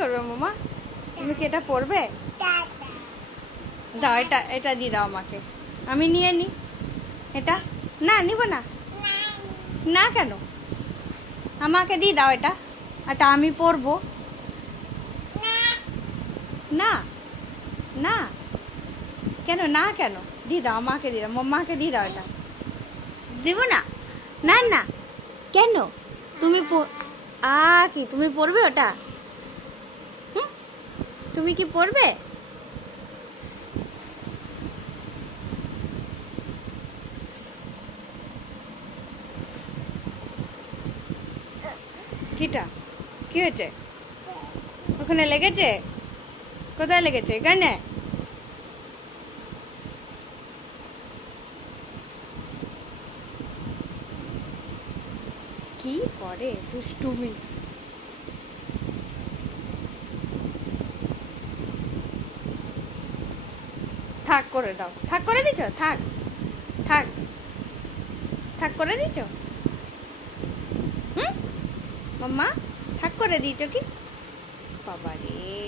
করবে মামা? তুমি কি এটা পরবে? দাও, এটা এটা দিয়ে দাও আমাকে, আমি নিয়ে নিই। এটা না, নিব না। না কেন? আমাকে দিয়ে দাও এটা, এটা আমি পরবো। না না কেন? না কেন? দিয়ে দাও, আমাকে দিয়ে দাও, মাম্মাকে দিয়ে দাও এটা। দেবো না। না না কেন? তুমি কি তুমি পরবে ওটা? হুম, তুমি কি পরবে? কিটা কি হয়েছে? ওখানে লেগেছে? কোথায় লেগেছে? এখানে? কি করে দুষ্টুমি! থাক করে দাও, থাক করে দিছ, থাক থাক থাক করে দিছ। হুম মাম্মা, থাক করে দিয়েছ কি? বাবা রে!